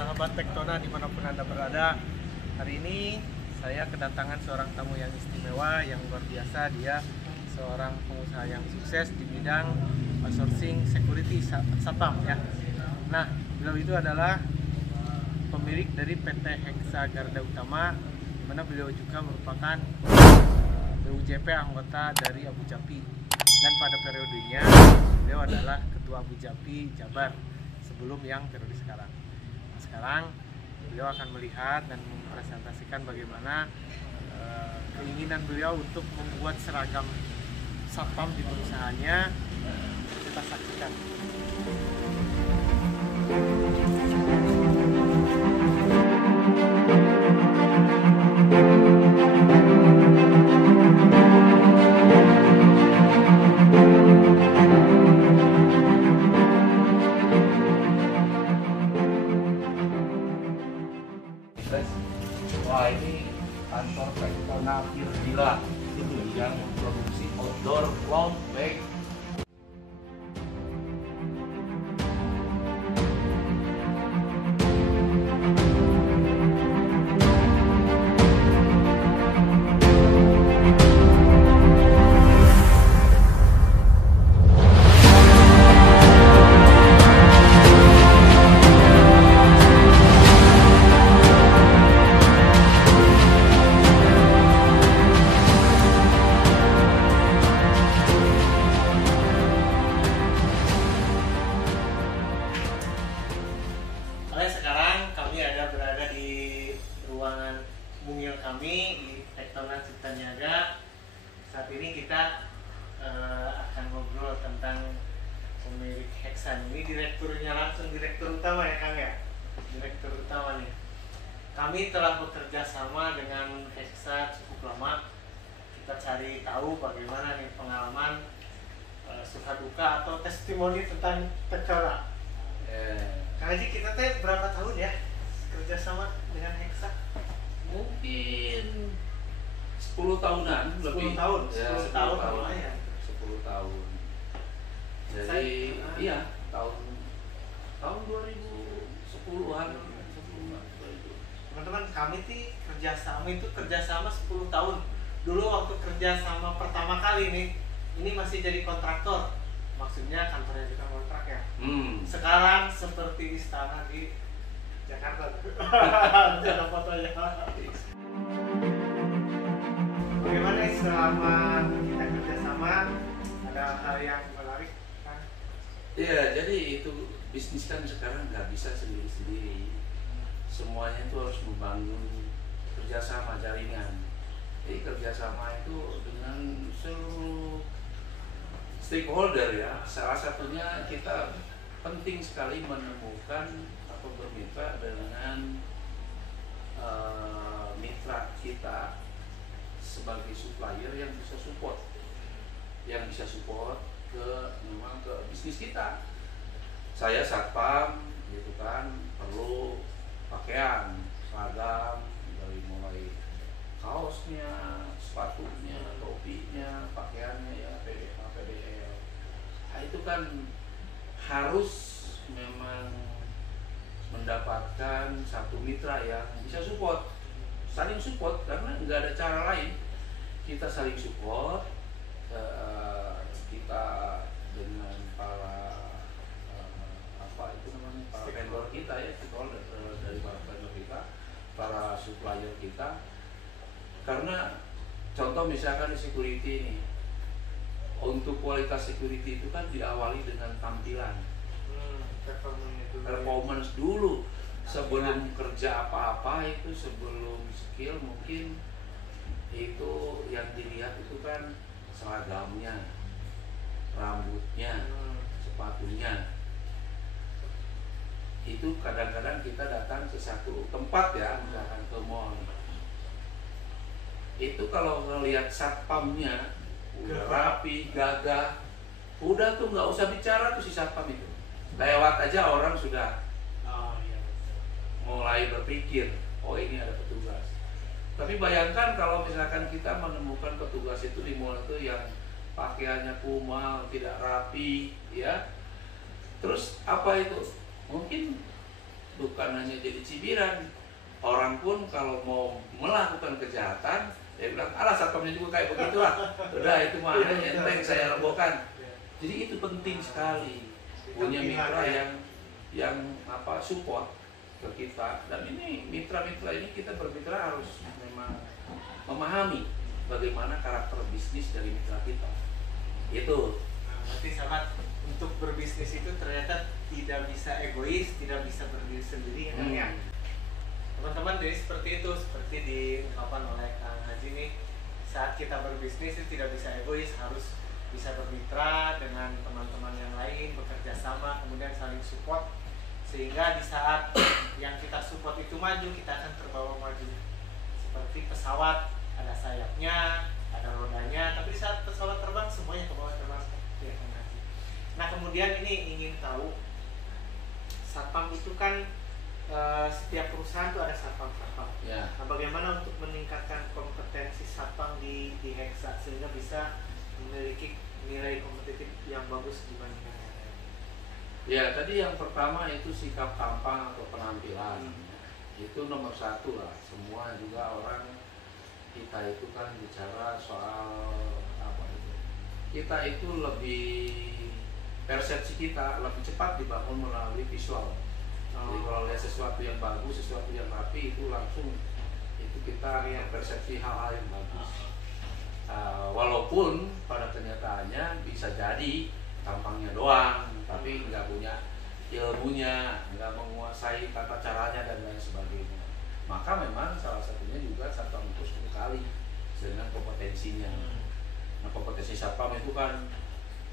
sahabat Tektona dimanapun Anda berada. Hari ini saya kedatangan seorang tamu yang istimewa, yang luar biasa. Dia seorang pengusaha yang sukses di bidang outsourcing security satpam ya. Nah, beliau itu adalah pemilik dari PT Hexa Garda Utama, di mana beliau juga merupakan BUJP anggota dari Abu Japi, dan pada periodenya beliau adalah Ketua Abu Japi Jabar sebelum yang periode sekarang. Nah, sekarang beliau akan melihat dan mempresentasikan bagaimana keinginan beliau untuk membuat seragam satpam di perusahaannya. Kita saksikan. Wah, ini kantor Tektona Firgila yang memproduksi outdoor cloth bag. Sekarang kami berada di ruangan mungil kami di Tektona Cipta Niaga. Saat ini kita akan ngobrol tentang pemilik Hexa. Ini direkturnya langsung, direktur utama ya Kang ya? Direktur utama nih. Kami telah bekerja sama dengan Hexa cukup lama. Kita cari tahu bagaimana nih pengalaman suka duka atau testimoni tentang Tektona. Kang Haji, kita teh berapa tahun ya kerja sama dengan Hexa? Mungkin 10 tahunan 10 lebih. tahun, Ya, 10 tahun lumayan. 10 tahun. Jadi iya, tahun 2010-an. Teman-teman, kami kerjasama 10 tahun. Dulu waktu kerjasama pertama kali nih, ini masih jadi kontraktor. Maksudnya kantornya juga kontrak ya. Sekarang seperti istana di Jakarta. Ada fotonya. Bagaimana selama kita kerjasama, ada hal yang menarik kan? Iya, jadi itu bisnis kan sekarang nggak bisa sendiri-sendiri. Semuanya itu harus membangun kerjasama, jaringan. Jadi kerjasama itu dengan seluruh stakeholder ya. Salah satunya kita penting sekali menemukan atau bermitra dengan mitra kita sebagai supplier yang bisa support ke bisnis kita. Saya satpam gitu kan, perlu pakaian seragam dari mulai kaosnya, sepatunya, topinya, pakaiannya ya, PDL. Nah, itu kan harus memang mendapatkan satu mitra yang bisa saling support, karena nggak ada cara lain. Kita saling support, kita dengan para para vendor kita ya, dari para vendor kita, para supplier kita. Karena contoh misalkan security ini, untuk kualitas security itu kan diawali dengan tampilan, performance dulu sebelum kerja apa-apa. Itu sebelum skill mungkin itu yang dilihat itu kan seragamnya, rambutnya, sepatunya. Itu kadang-kadang kita datang ke satu tempat ya, misalkan ke mall, itu kalau ngelihat satpamnya udah rapi, gagah, udah tuh nggak usah bicara tuh si satpam itu. Lewat aja orang sudah mulai berpikir, oh ini ada petugas. Tapi bayangkan kalau misalkan kita menemukan petugas itu di mall itu yang pakaiannya kumal, tidak rapi, ya. Terus apa itu? Mungkin bukan hanya jadi cibiran. Orang pun kalau mau melakukan kejahatan, dia bilang, alah satpamnya juga kayak begitulah. Udah itu mah enteng saya robohkan. Jadi itu penting sekali punya mitra yang support ke kita. Dan ini mitra-mitra ini kita bermitra harus memang memahami bagaimana karakter bisnis dari mitra kita. Itu. Nah, berarti sahabat, untuk berbisnis itu ternyata tidak bisa egois, tidak bisa berdiri sendiri ya. Teman-teman, jadi seperti itu, seperti diungkapkan oleh Kang Haji nih, saat kita berbisnis itu tidak bisa egois, harus bisa bermitra dengan teman-teman yang lain, bekerja sama, kemudian saling support, sehingga di saat yang kita support itu maju, kita akan terbawa maju. Seperti pesawat, ada sayapnya, ada rodanya, tapi saat pesawat terbang semuanya ke bawah terbang. Ya, Kang Haji. Nah, kemudian ini ingin tahu, satpam itu kan setiap perusahaan itu ada satpam-satpam. Ya. Nah, bagaimana untuk meningkatkan kompetensi satpam di Hexa sehingga bisa memiliki nilai kompetitif yang bagus dibandingkan yang lain? Ya, tadi yang pertama itu sikap tampang atau penampilan. Itu nomor satu lah. Semua juga orang kita itu kan bicara soal apa itu. Kita itu lebih, persepsi kita lebih cepat dibangun melalui visual. Jadi kalau lihat sesuatu yang bagus, sesuatu yang rapi, itu langsung itu kita persepsi hal-hal yang bagus. Walaupun pada kenyataannya bisa jadi tampangnya doang, tapi nggak punya ilmunya, nggak menguasai tata caranya dan lain sebagainya. Maka memang salah satunya juga satpam itu sekali dengan kompetensinya. Nah, kompetensi satpam itu kan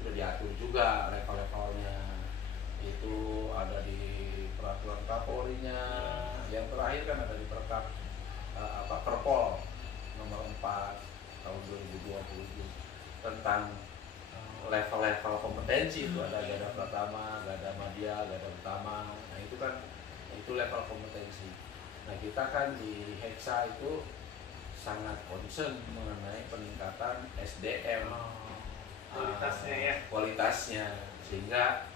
sudah diatur juga level-levelnya. Itu ada di peraturan Kapolrinya, yang terakhir kan ada di Perpol nomor 4 tahun 2020 tentang level-level kompetensi. Itu ada garda pertama, garda madya, garda utama. Nah itu kan itu level kompetensi. Nah kita kan di Hexa itu sangat concern mengenai peningkatan SDM, kualitasnya ya. Kualitasnya, sehingga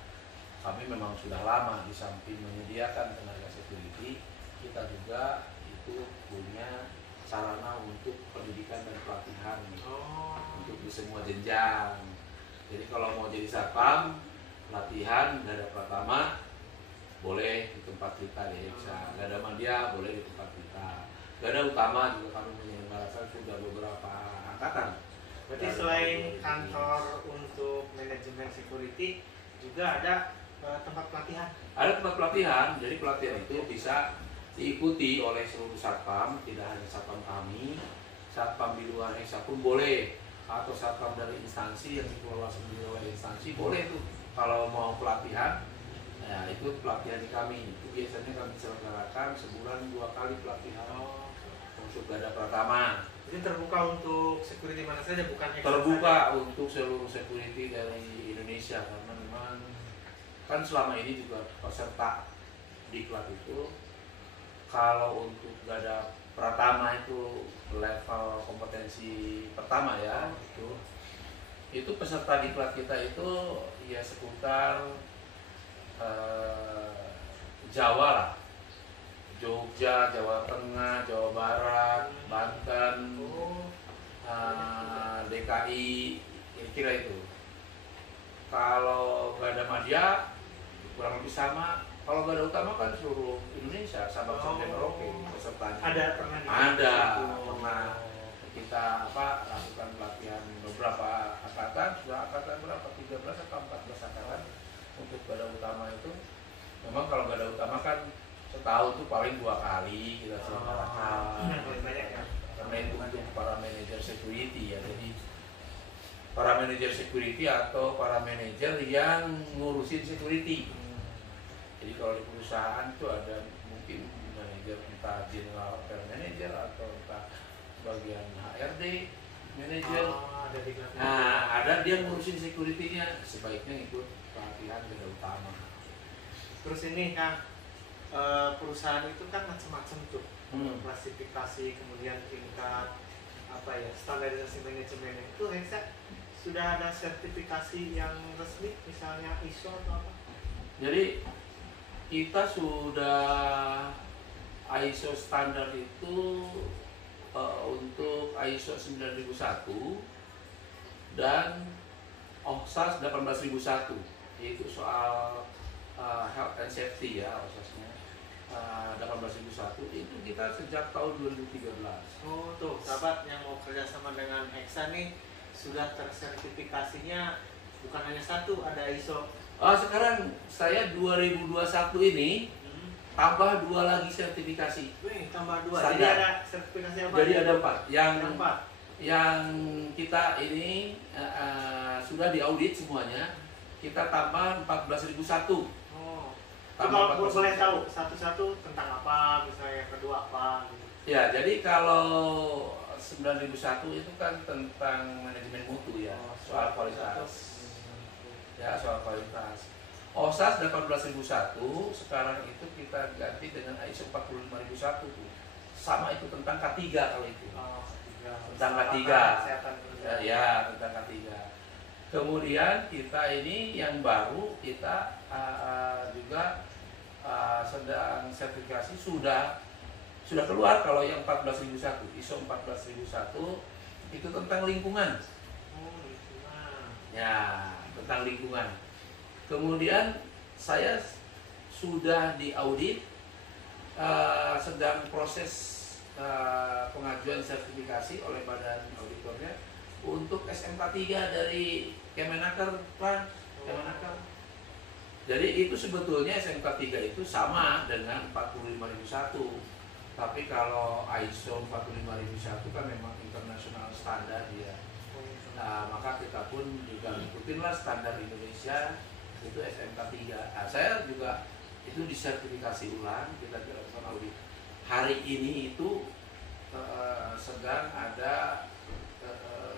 kami memang sudah lama di samping menyediakan tenaga security, kita juga itu punya sarana untuk pendidikan dan pelatihan untuk di semua jenjang. Jadi kalau mau jadi satpam, latihan garda pertama boleh di tempat kita di Hexa, garda madya boleh di tempat kita, garda utama juga kami menyelenggarakan sudah beberapa angkatan. Berarti selain kantor untuk manajemen security, juga ada tempat pelatihan? Ada tempat pelatihan, jadi pelatihan itu bisa diikuti oleh seluruh satpam, tidak hanya satpam kami, satpam di luar Hexa pun boleh, atau satpam dari instansi yang dikelola sendiri oleh instansi boleh tuh. Kalau mau pelatihan, ya itu pelatihan di kami. Itu biasanya kami selenggarakan sebulan 2 kali pelatihan untuk garda pertama. Jadi terbuka untuk security mana saja, bukan Hexa Terbuka saja? untuk seluruh security dari Indonesia, karena memang kan selama ini juga peserta diklat itu kalau untuk garda pratama itu level kompetensi pertama ya, itu peserta diklat kita itu ya seputar Jawa lah, Jogja, Jawa Tengah, Jawa Barat, Banten, DKI, kira-kira itu. Kalau garda madya kurang lebih sama. Kalau garda utama kan seluruh Indonesia, Sabang sampai Merauke pesertanya. Ada pernah? Pernah kita lakukan pelatihan beberapa angkatan, sudah angkatan berapa? 13 atau 14 angkatan untuk garda utama itu. Memang kalau garda utama kan setahun tuh paling 2 kali kita selenggarakan. Karena itu untuk para manajer security ya. Jadi para manajer security atau para manajer yang ngurusin security. Jadi kalau di perusahaan itu ada mungkin manajer, entah general affairs manager atau entah bagian HRD manager. Nah, ada dia ngurusin security-nya, sebaiknya ikut pelatihan garda utama. Terus ini Kang, perusahaan itu kan macam-macam tuh, klasifikasi, kemudian tingkat standarisasi manajemennya. Itu Hexa sudah ada sertifikasi yang resmi, misalnya ISO atau apa? Jadi kita sudah ISO standar itu untuk ISO 9001 dan OHSAS 18001, yaitu soal health and safety ya, OHSASnya 18001 itu kita sejak tahun 2013. Oh tuh, sahabat yang mau kerjasama dengan Hexa nih sudah tersertifikasinya bukan hanya satu, ada ISO. Sekarang saya 2021 ini tambah 2 lagi sertifikasi. Wih, tambah 2. Standar. Jadi ada sertifikasi apa? Jadi ada 4. Yang kita ini sudah diaudit semuanya. Kita tambah 14.001. Oh. Tambah Kalau boleh tahu satu-satu tentang apa, misalnya yang kedua apa gitu. Ya, jadi kalau 9001 itu kan tentang manajemen mutu ya, soal kualitas. Ya, soal kualitas. OHSAS 18001 sekarang itu kita ganti dengan ISO 45001 tuh. Sama itu tentang K3 kalau itu. Tentang K3. Ya, tentang K3. Kemudian kita ini yang baru kita juga sedang sertifikasi sudah keluar. Kalau yang 14001 ISO 14001 itu tentang lingkungan. Oh, lingkungan. Ya, tentang lingkungan. Kemudian saya sudah diaudit, sedang proses pengajuan sertifikasi oleh badan auditornya untuk SMK 3 dari Kemenaker, Pak. Kemenaker. Jadi itu sebetulnya SMK 3 itu sama dengan 45001. Tapi kalau ISO 45001 kan memang internasional standar dia. Nah, maka kita pun juga ikutinlah standar Indonesia, itu SMK 3. Nah, saya juga itu disertifikasi ulang, kita dilakukan audit. Hari ini itu sedang ada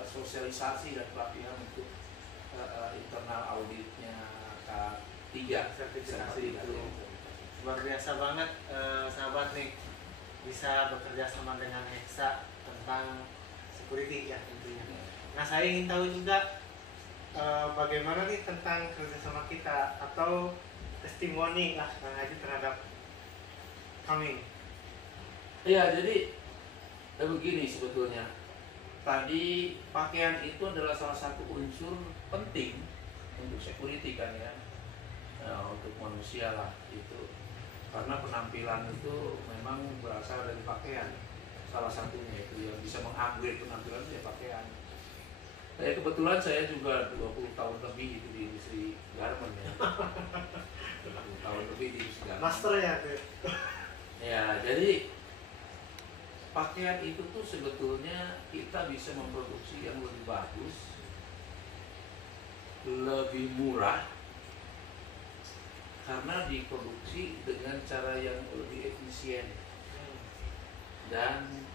sosialisasi dan pelatihan untuk internal auditnya K3 sertifikasi itu. Luar biasa banget sahabat nih, bisa bekerja sama dengan Hexa tentang security ya tentunya. Nah, saya ingin tahu juga bagaimana nih tentang kerjasama kita atau testimoni lah Kang Haji terhadap kami. Iya, jadi begini sebetulnya. Tadi pakaian itu adalah salah satu unsur penting untuk security kan ya, untuk manusia lah itu. Karena penampilan itu memang berasal dari pakaian. Salah satunya itu yang bisa mengupgrade penampilan itu ya pakaian. Saya kebetulan saya juga 20 tahun lebih itu di industri garment ya. 20 tahun lebih di industri garment. Master ya tuh. Ya, jadi pakaian itu tuh sebetulnya kita bisa memproduksi yang lebih bagus, lebih murah, karena diproduksi dengan cara yang lebih efisien dan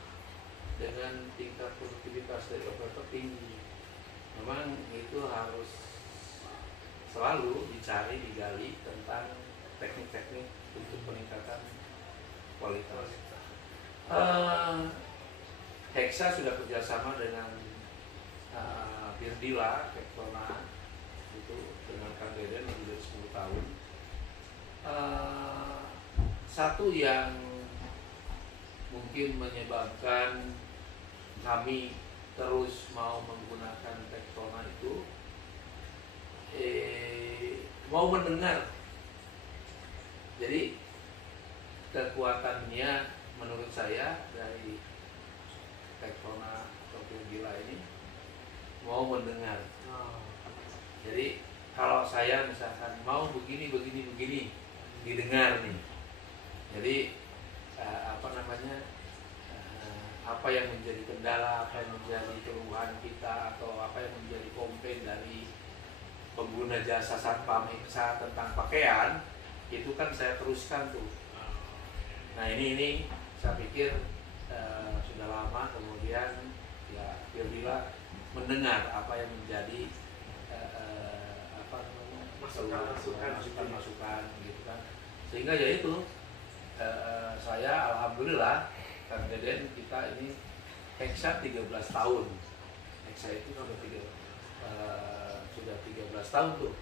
dengan tingkat produktivitas dari operator tinggi. Memang itu harus selalu dicari, digali tentang teknik-teknik untuk peningkatan kualitas. Hexa sudah kerjasama dengan Birdila, Tektona itu dengan Kang Deden lebih dari 10 tahun. Satu yang mungkin menyebabkan kami terus mau menggunakan Tektona itu mau mendengar. Jadi kekuatannya menurut saya dari Tektona atau Birdila ini mau mendengar. Jadi kalau saya misalkan mau begini didengar nih. Jadi apa yang menjadi kendala, apa yang menjadi keluhan kita atau apa yang menjadi komplain dari pengguna jasa satpam Hexa tentang pakaian itu kan saya teruskan tuh. Nah ini saya pikir sudah lama kemudian ya Birdila mendengar apa yang menjadi masukan gitu kan, sehingga ya itu saya alhamdulillah Kang Deden kita ini Hexa 13 tahun. Hexa itu sudah 13 tahun tuh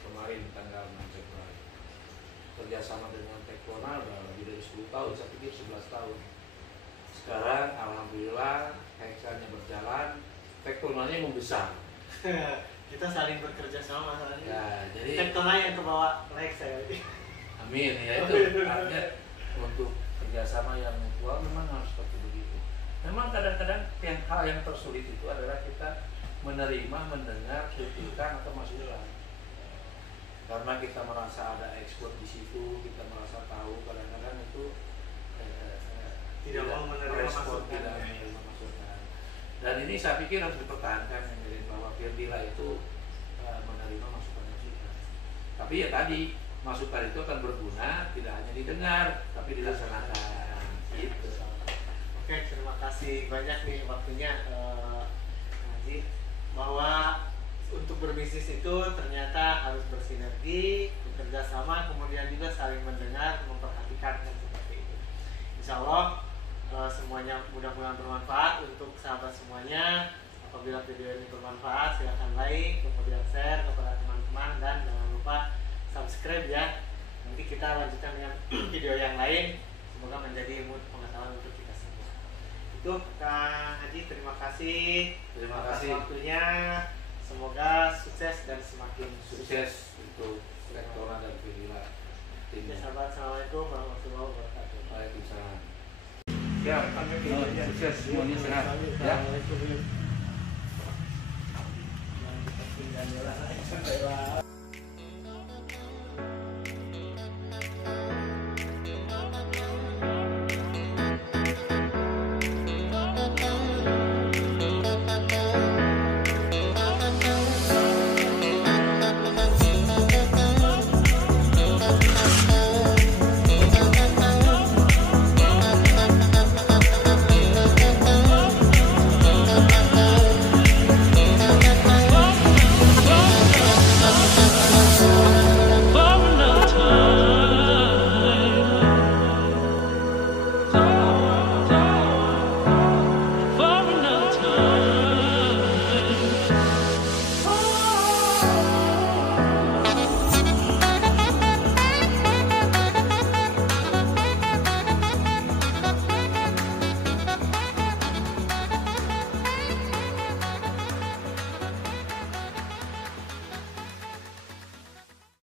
kemarin tanggal 6 Februari. kerjasama dengan Tektonar udah lebih dari 10 tahun, saya pikir 11 tahun. Sekarang alhamdulillah Hexanya berjalan, Tektonarnya membesar. Kita saling bekerja sama masalahnya. Ya, jadi Tektonar yang ke bawah Lex saya. amin ya itu artinya untuk kerjasama yang mutual memang harus seperti begitu. Memang kadang-kadang hal yang tersulit itu adalah kita menerima, mendengar kritikan atau masukan. Karena kita merasa ada expert di situ, kita merasa tahu, kadang-kadang itu Tidak mau menerima respon, masukan. tidak menerima masukan. Dan ini saya pikir harus dipertahankan bahwa Firdila itu menerima masukan-masukan. Tapi ya tadi masukan itu akan berguna, tidak hanya didengar, tapi dilaksanakan. Gitu. Oke, terima kasih banyak nih waktunya, Haji. Bahwa untuk berbisnis itu ternyata harus bersinergi, bekerja sama, kemudian juga saling mendengar, memperhatikan kan seperti itu. Insya Allah semuanya mudah-mudahan bermanfaat untuk sahabat semuanya. Apabila video ini bermanfaat, silahkan like, kemudian share kepada teman-teman, dan jangan lupa subscribe ya. Nanti kita lanjutkan dengan video yang lain. Semoga menjadi ilmu pengetahuan untuk kita semua. Itu Kang Haji, terima kasih. Terima atas kasih. waktunya. Semoga sukses dan semakin Sukses untuk Tektonar dan Firdila. Ya sahabat, assalamualaikum warahmatullahi wabarakatuh. Waalaikumsalam. Ya, sukses semuanya sehat. Ya. Assalamualaikum.